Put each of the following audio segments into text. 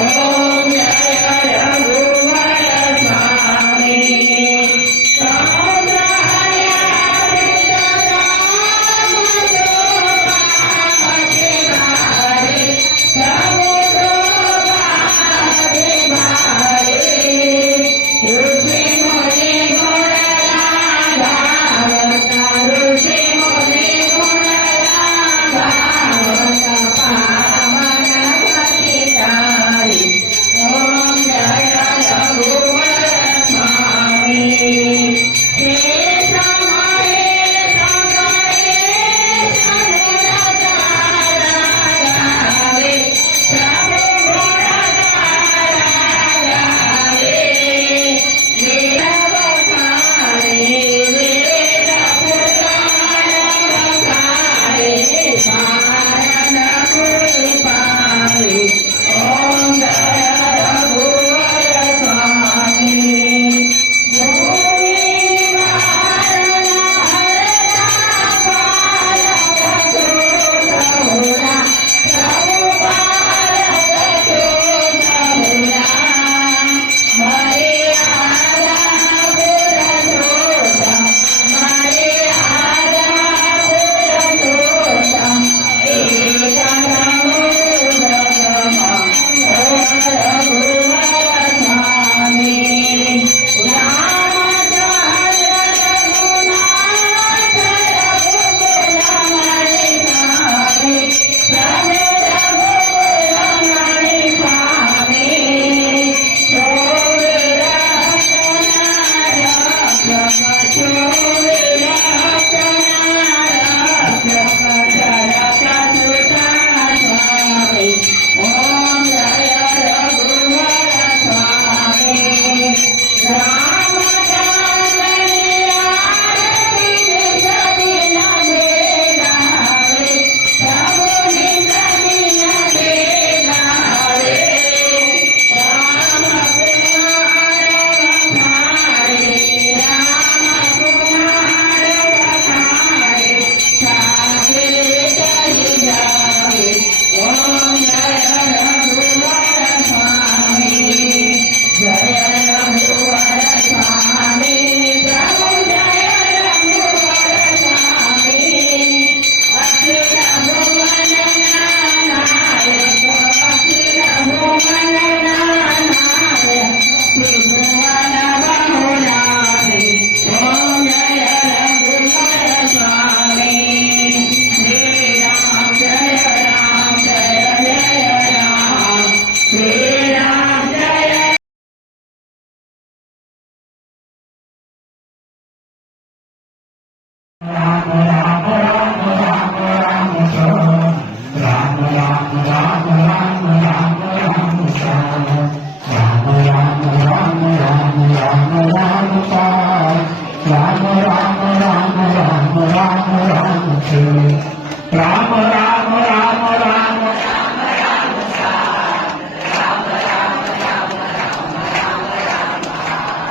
Om Jaya Raghuvar Swami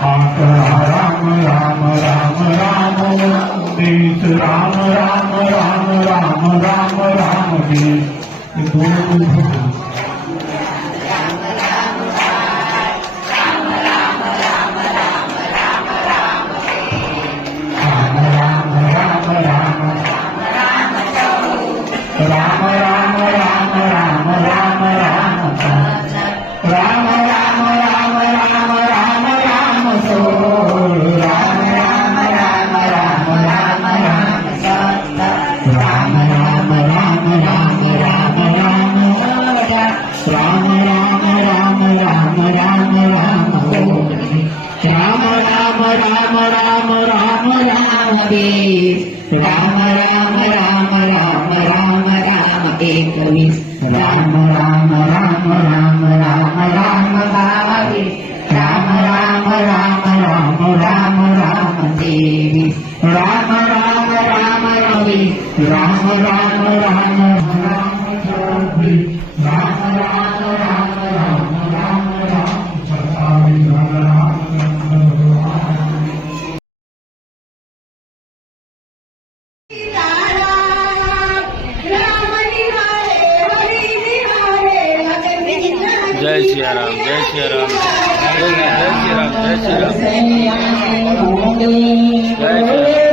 आकरा Ram Ram Ram Ram देश राम राम राम राम राम राम देश। राम राम राम राम राम राम राम राम राम राम राम राम सो राम राम राम राम राम राम राम राम राम राम राम राम राम राम राम राम राम राम हो राम राम राम राम राम राम देश राम राम राम राम राम राम एकवीस राम राम राम राम राम राम 22 राम राम राम राम राम राम 23 राम राम राम रवि राम राम राम राम 24 राम राम राम राम राम राम 27 राम राम जय श्री राम जय श्री राम जय श्री राम जय श्री राम जय श्री राम।